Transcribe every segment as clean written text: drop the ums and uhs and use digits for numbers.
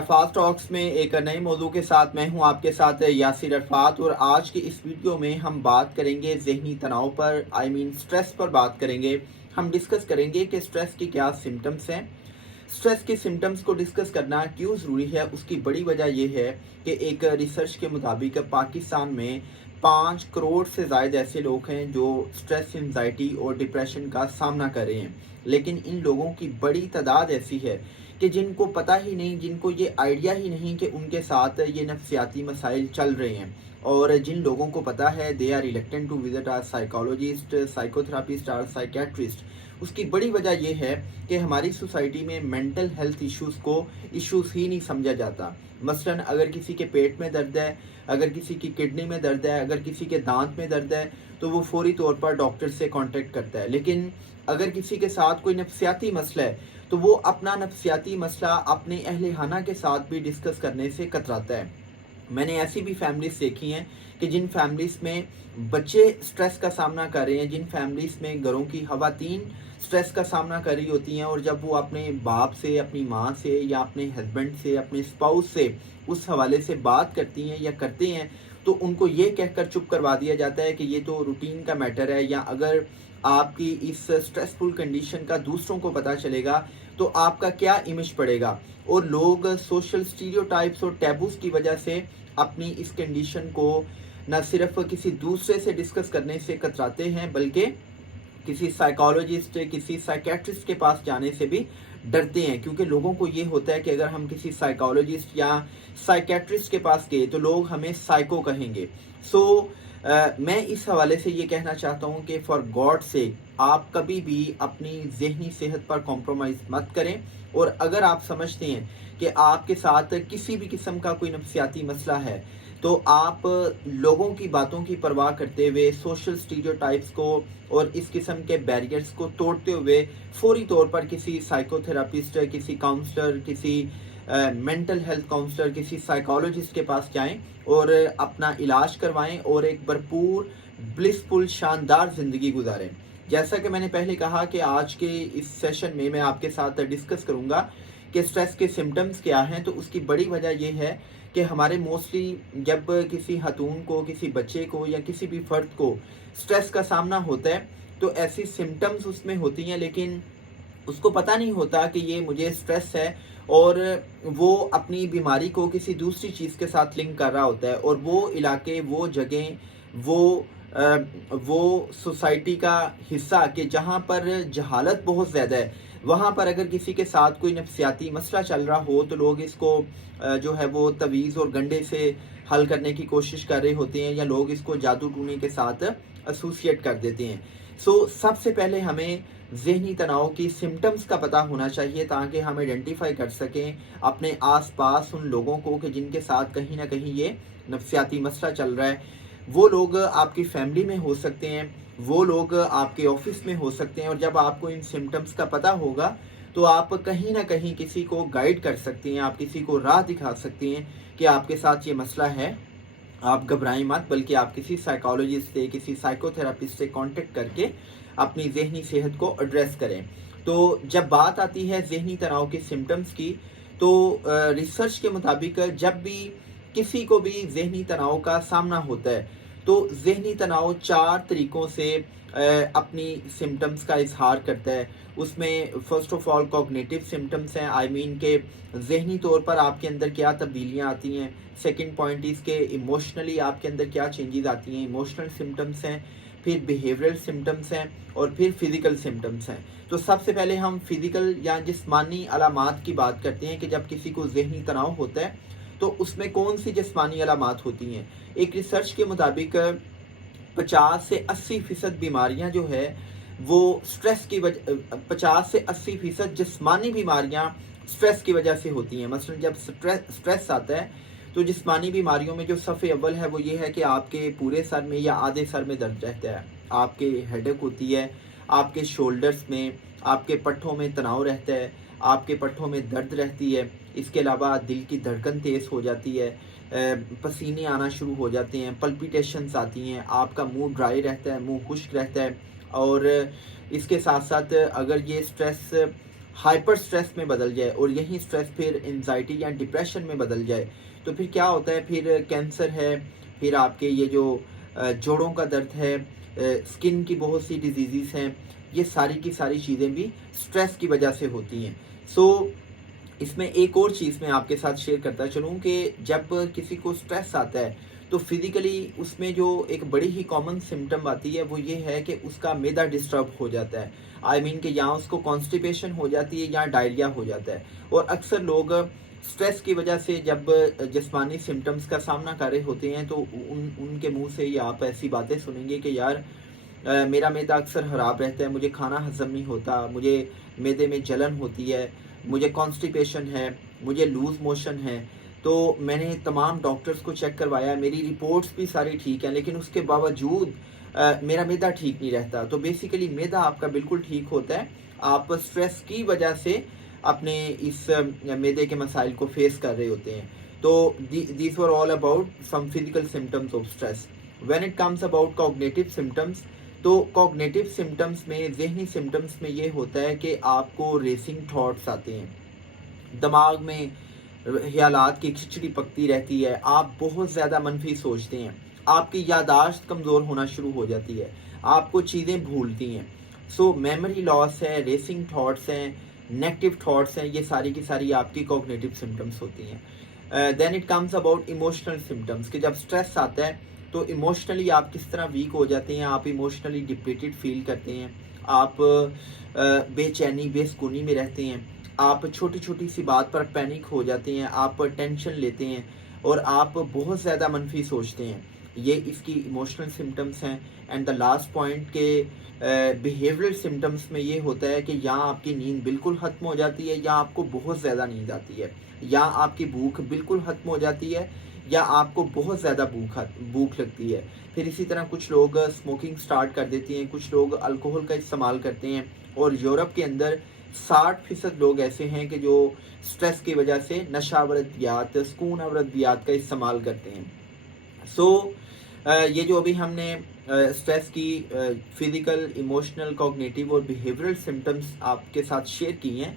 Fast talks में एक नए मौजू के साथ मैं हूं आपके साथ यासिर अरफात। और आज की इस वीडियो में हम बात करेंगे ज़हनी तनाव पर, स्ट्रेस पर बात करेंगे। हम डिस्कस करेंगे कि स्ट्रेस की क्या सिम्टम्स हैं। स्ट्रेस के सिम्टम्स को डिस्कस करना क्यों ज़रूरी है, उसकी बड़ी वजह यह है कि एक रिसर्च के मुताबिक पाकिस्तान में 5 करोड़ से ज़ायद ऐसे लोग हैं जो स्ट्रेस, एंजाइटी और डिप्रेशन का सामना कर रहे हैं। लेकिन इन लोगों की बड़ी तादाद ऐसी है कि जिनको पता ही नहीं, जिनको ये आइडिया ही नहीं कि उनके साथ ये नफ्सियाती मसाइल चल रहे हैं। और जिन लोगों को पता है, they are reluctant to visit or psychologist, psychotherapist or psychiatrist. उसकी बड़ी वजह यह है कि हमारी सोसाइटी में मेंटल हेल्थ इश्यूज़ को इश्यूज़ ही नहीं समझा जाता। मसलन अगर किसी के पेट में दर्द है, अगर किसी की किडनी में दर्द है, अगर किसी के दांत में दर्द है, तो वो फौरी तौर पर डॉक्टर से कांटेक्ट करता है। लेकिन अगर किसी के साथ कोई नफ्सियाती मसला है तो वो अपना नफ्सियाती मसला अपने अहले खाना के साथ भी डिस्कस करने से कतराता है। मैंने ऐसी भी फैमिलीज़ देखी हैं कि जिन फैमिलीज़ में बच्चे स्ट्रेस का सामना कर रहे हैं, जिन फैमिलीज़ में घरों की ख़वातीन स्ट्रेस का सामना कर रही होती हैं, और जब वो अपने बाप से, अपनी माँ से या अपने हस्बैंड से, अपने स्पाउस से उस हवाले से बात करती हैं या करते हैं, तो उनको ये कहकर चुप करवा दिया जाता है कि ये तो रूटीन का मैटर है, या अगर आपकी इस स्ट्रेसफुल कंडीशन का दूसरों को पता चलेगा तो आपका क्या इमेज पड़ेगा। और लोग सोशल स्टीरियोटाइप्स और टैबूज की वजह से अपनी इस कंडीशन को न सिर्फ किसी दूसरे से डिस्कस करने से कतराते हैं, बल्कि किसी साइकोलॉजिस्ट, किसी साइकेट्रिस्ट के पास जाने से भी डरते हैं। क्योंकि लोगों को ये होता है कि अगर हम किसी साइकोलॉजिस्ट या साइकेट्रिस्ट के पास गए तो लोग हमें साइको कहेंगे। मैं इस हवाले से ये कहना चाहता हूँ कि फॉर गॉड से आप कभी भी अपनी ज़हनी सेहत पर कॉम्प्रोमाइज़ मत करें। और अगर आप समझते हैं कि आपके साथ किसी भी किस्म का कोई नफ्सियाती मसला है, तो आप लोगों की बातों की परवाह करते हुए, सोशल स्टीरियोटाइप्स को और इस किस्म के बैरियर्स को तोड़ते हुए फौरी तौर पर किसी साइकोथेरापिस्ट, किसी काउंसलर, किसी मेंटल हेल्थ काउंसलर, किसी साइकोलॉजिस्ट के पास जाएं और अपना इलाज करवाएं और एक भरपूर, ब्लिसफुल, शानदार ज़िंदगी गुजारें। जैसा कि मैंने पहले कहा कि आज के इस सेशन में मैं आपके साथ डिस्कस करूंगा कि स्ट्रेस के सिम्टम्स क्या हैं। तो उसकी बड़ी वजह यह है कि हमारे मोस्टली जब किसी खतून को, किसी बच्चे को या किसी भी फ़र्द को स्ट्रेस का सामना होता है तो ऐसी सिम्टम्स उसमें होती हैं, लेकिन उसको पता नहीं होता कि ये मुझे स्ट्रेस है, और वो अपनी बीमारी को किसी दूसरी चीज़ के साथ लिंक कर रहा होता है। और वो इलाके, वो जगह, वो सोसाइटी का हिस्सा कि जहाँ पर जहालत बहुत ज़्यादा है, वहाँ पर अगर किसी के साथ कोई नफ्सियाती मसला चल रहा हो तो लोग इसको जो है वो तवीज़ और गंडे से हल करने की कोशिश कर रहे होते हैं, या लोग इसको जादू टूने के साथ एसोसिएट कर देते हैं। सबसे पहले हमें ज़हनी तनाव की सिम्टम्स का पता होना चाहिए ताकि हम आइडेंटिफाई कर सकें अपने आसपास उन लोगों को कि जिनके साथ कहीं ना कहीं ये नफ्सियाती मसला चल रहा है। वो लोग आपकी फैमिली में हो सकते हैं, वो लोग आपके ऑफिस में हो सकते हैं, और जब आपको इन सिम्टम्स का पता होगा तो आप कहीं ना कहीं किसी को गाइड कर सकते हैं, आप किसी को राह दिखा सकते हैं कि आपके साथ ये मसला है। आप घबराएं मत, बल्कि आप किसी साइकोलॉजिस्ट से, किसी साइकोथेरापिस्ट से कांटेक्ट करके अपनी ज़हनी सेहत को एड्रेस करें। तो जब बात आती है ज़हनी तनाव के सिम्टम्स की, तो रिसर्च के मुताबिक जब भी किसी को भी ज़हनी तनाव का सामना होता है तो ज़हनी तनाव 4 तरीक़ों से अपनी सिम्टम्स का इजहार करता है। उसमें first of all cognitive symptoms हैं, के ज़हनी तौर पर आपके अंदर क्या तब्दीलियाँ आती हैं। सेकंड पॉइंट इज़ के इमोशनली आपके अंदर क्या चेंजेस आती हैं, इमोशनल सिम्टम्स हैं। फिर बिहेवियरल सिम्टम्स हैं, और फिर फिज़िकल सिम्टम्स हैं। तो सबसे पहले हम फिज़िकल या जिस्मानी अलामात की बात करते हैं कि जब किसी को ज़हनी तनाव होता है तो उसमें कौन सी जिस्मानी अलामात होती हैं। एक रिसर्च के मुताबिक 50 से 80% बीमारियां जो है वो स्ट्रेस की वजह, 50 से 80% जिस्मानी बीमारियां स्ट्रेस की वजह से होती हैं। मसलन जब स्ट्रेस आता है तो जिस्मानी बीमारियों में जो सफ़े अव्वल है वो ये है कि आपके पूरे सर में या आधे सर में दर्द रहता है, आपके हेडेक होती है, आपके शोल्डर्स में, आपके पट्ठों में तनाव रहता है, आपके पट्ठों में दर्द रहती है। इसके अलावा दिल की धड़कन तेज़ हो जाती है, पसीने आना शुरू हो जाते हैं, पल्पिटेशंस आती हैं, आपका मुंह ड्राई रहता है, मुंह खुश्क रहता है। और इसके साथ साथ अगर ये स्ट्रेस हाइपर स्ट्रेस में बदल जाए और यही स्ट्रेस फिर एंजाइटी या डिप्रेशन में बदल जाए, तो फिर क्या होता है, फिर कैंसर है, फिर आपके ये जो जोड़ों का दर्द है, स्किन की बहुत सी डिजीज़ हैं, ये सारी की सारी चीज़ें भी स्ट्रेस की वजह से होती हैं। सो इसमें एक और चीज़ मैं आपके साथ शेयर करता चलूँ कि जब किसी को स्ट्रेस आता है तो फिज़िकली उसमें जो एक बड़ी ही कॉमन सिम्पटम आती है वो ये है कि उसका मैदा डिस्टर्ब हो जाता है। आई मीन कि यहाँ उसको कॉन्स्टिपेशन हो जाती है या डायरिया हो जाता है। और अक्सर लोग स्ट्रेस की वजह से जब जिस्मानी सिम्पटम्स का सामना कर रहे होते हैं तो उनके मुंह से ये आप ऐसी बातें सुनेंगे कि यार मेरा मैदा अक्सर ख़राब रहता है, मुझे खाना हज़म नहीं होता, मुझे मैदे में जलन होती है, मुझे कॉन्स्टिपेशन है, मुझे लूज़ मोशन है। तो मैंने तमाम डॉक्टर्स को चेक करवाया, मेरी रिपोर्ट्स भी सारी ठीक हैं, लेकिन उसके बावजूद मेरा मैदा ठीक नहीं रहता। तो बेसिकली मैदा आपका बिल्कुल ठीक होता है, आप स्ट्रेस की वजह से अपने इस मैदे के मसाइल को फेस कर रहे होते हैं। तो these were all about some physical symptoms of stress. When it comes about cognitive symptoms, तो कॉग्निटिव सिम्टम्स में, ज़हनी सिम्टम्स में ये होता है कि आपको रेसिंग थॉट्स आते हैं, दिमाग में ख़यालात की खिचड़ी पकती रहती है, आप बहुत ज़्यादा मनफी सोचते हैं, आपकी याददाश्त कमज़ोर होना शुरू हो जाती है, आपको चीज़ें भूलती हैं। सो मेमोरी लॉस है, रेसिंग थॉट्स हैं, नेगेटिव थॉट्स हैं, ये सारी की सारी आपकी कॉग्निटिव सिम्टम्स होती हैं। Then it comes about emotional symptoms, कि जब स्ट्रेस आता है तो इमोशनली आप किस तरह वीक हो जाते हैं, आप इमोशनली डिप्लीटेड फील करते हैं, आप बेचैनी बेसुकूनी में रहते हैं, आप छोटी छोटी सी बात पर पैनिक हो जाते हैं, आप टेंशन लेते हैं और आप बहुत ज़्यादा मनफी सोचते हैं। ये इसकी इमोशनल सिम्टम्स हैं। एंड द लास्ट पॉइंट के बिहेवियरल सिम्टम्स में ये होता है कि या आपकी नींद बिल्कुल ख़त्म हो जाती है या आपको बहुत ज़्यादा नींद आती है, या आपकी भूख बिल्कुल ख़त्म हो जाती है या आपको बहुत ज़्यादा भूख लगती है। फिर इसी तरह कुछ लोग स्मोकिंग स्टार्ट कर देती हैं, कुछ लोग अल्कोहल का इस्तेमाल करते हैं। और यूरोप के अंदर 60% लोग ऐसे हैं कि जो स्ट्रेस की वजह से नशावर अद्वियात, सुकून अद्वियात का इस्तेमाल करते हैं। सो ये जो अभी हमने स्ट्रेस की फिज़िकल, इमोशनल, कॉग्निटिव और बिहेवियरल सिम्टम्स आपके साथ शेयर की हैं,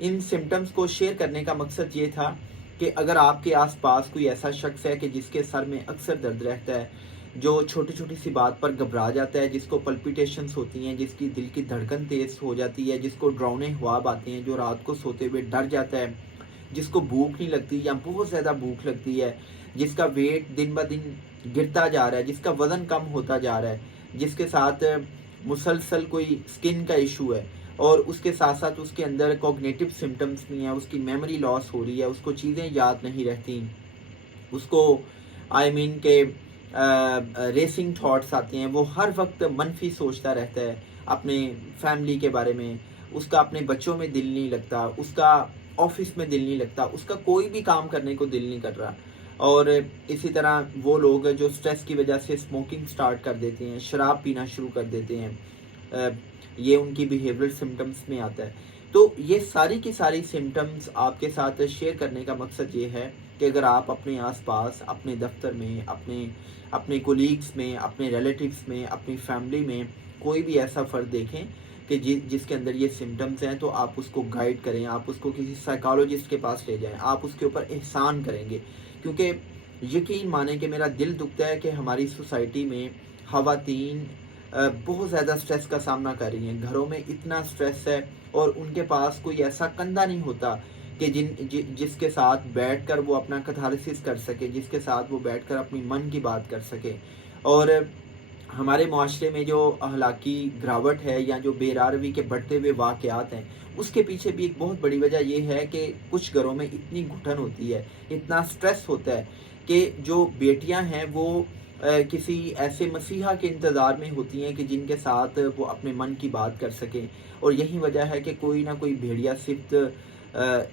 इन सिम्टम्स को शेयर करने का मकसद ये था कि अगर आपके आसपास कोई ऐसा शख्स है कि जिसके सर में अक्सर दर्द रहता है, जो छोटी छोटी सी बात पर घबरा जाता है, जिसको पल्पिटेशंस होती हैं, जिसकी दिल की धड़कन तेज़ हो जाती है, जिसको डरावने ख्वाब आते हैं, जो रात को सोते हुए डर जाता है, जिसको भूख नहीं लगती या बहुत ज़्यादा भूख लगती है, जिसका वेट दिन ब दिन गिरता जा रहा है, जिसका वज़न कम होता जा रहा है, जिसके साथ मुसलसल कोई स्किन का इशू है और उसके साथ साथ उसके अंदर कॉग्निटिव सिम्टम्स नहीं है, उसकी मेमोरी लॉस हो रही है, उसको चीज़ें याद नहीं रहती, उसको आई मीन के रेसिंग थॉट्स आते हैं, वो हर वक्त मनफी सोचता रहता है अपने फैमिली के बारे में, उसका अपने बच्चों में दिल नहीं लगता, उसका ऑफिस में दिल नहीं लगता, उसका कोई भी काम करने को दिल नहीं कर रहा। और इसी तरह वो लोग जो स्ट्रेस की वजह से स्मोकिंग स्टार्ट कर देते हैं, शराब पीना शुरू कर देते हैं, ये उनकी बिहेवियरल सिम्टम्स में आता है। तो ये सारी की सारी सिम्टम्स आपके साथ शेयर करने का मकसद ये है कि अगर आप अपने आसपास, अपने दफ्तर में, अपने कोलीग्स में, अपने रिलेटिव्स में, अपनी फैमिली में कोई भी ऐसा फ़र्द देखें कि जिसके अंदर ये सिम्टम्स हैं, तो आप उसको गाइड करें, आप उसको किसी साइकोलॉजिस्ट के पास ले जाएं, आप उसके ऊपर एहसान करेंगे। क्योंकि यकीन माने कि मेरा दिल दुखता है कि हमारी सोसाइटी में ख़वातीन बहुत ज़्यादा स्ट्रेस का सामना कर रही हैं, घरों में इतना स्ट्रेस है और उनके पास कोई ऐसा कंधा नहीं होता कि जिसके साथ बैठकर वो अपना कैथारसिस कर सके, जिसके साथ वो बैठकर अपनी मन की बात कर सके। और हमारे माशरे में जो अखलाकी गिरावट है या जो बेरारवी के बढ़ते हुए वाक़यात हैं, उसके पीछे भी एक बहुत बड़ी वजह ये है कि कुछ घरों में इतनी घुटन होती है, इतना स्ट्रेस होता है कि जो बेटियां हैं वो किसी ऐसे मसीहा के इंतज़ार में होती हैं कि जिनके साथ वो अपने मन की बात कर सकें। और यही वजह है कि कोई ना कोई भेड़िया सिफ्त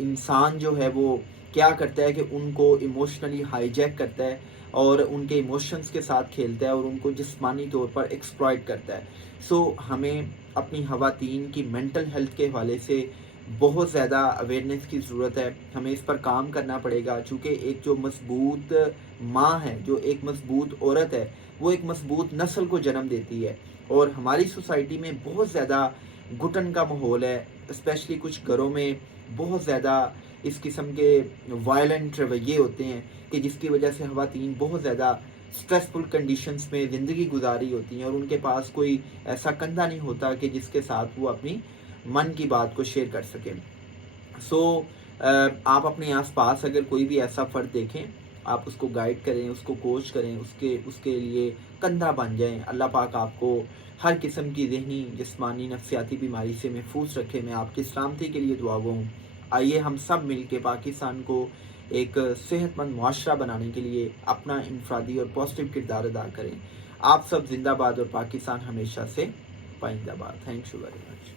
इंसान जो है वो क्या करता है कि उनको इमोशनली हाईजैक करता है और उनके इमोशंस के साथ खेलता है और उनको जिस्मानी तौर पर एक्सप्लॉइट करता है। सो हमें अपनी ख़वातीन की मेंटल हेल्थ के हवाले से बहुत ज़्यादा अवेयरनेस की ज़रूरत है, हमें इस पर काम करना पड़ेगा। चूँकि एक जो मजबूत माँ है, जो एक मजबूत औरत है, वो एक मजबूत नस्ल को जन्म देती है। और हमारी सोसाइटी में बहुत ज़्यादा घुटन का माहौल है, اسپیشلی کچھ گھروں میں بہت زیادہ اس قسم کے وائلنٹ رویے ہوتے ہیں کہ جس کی وجہ سے خواتین بہت زیادہ اسٹریسفل کنڈیشنز میں زندگی گزاری ہوتی ہیں اور ان کے پاس کوئی ایسا کندھا نہیں ہوتا کہ جس کے ساتھ وہ اپنی من کی بات کو شیئر کر سکیں. سو آپ اپنے آس پاس اگر کوئی بھی ایسا فرد دیکھیں, آپ اس کو گائیڈ کریں, اس کو کوچ کریں, اس کے لیے کندھا بن جائیں. اللہ پاک آپ کو ہر قسم کی ذہنی, جسمانی, نفسیاتی بیماری سے محفوظ رکھے. میں آپ کی سلامتی کے لیے دعا گو ہوں. آئیے ہم سب مل کے پاکستان کو ایک صحت مند معاشرہ بنانے کے لیے اپنا انفرادی اور پازیٹیو کردار ادا کریں. آپ سب زندہ باد اور پاکستان ہمیشہ سے پائندہ باد. Thank you very much.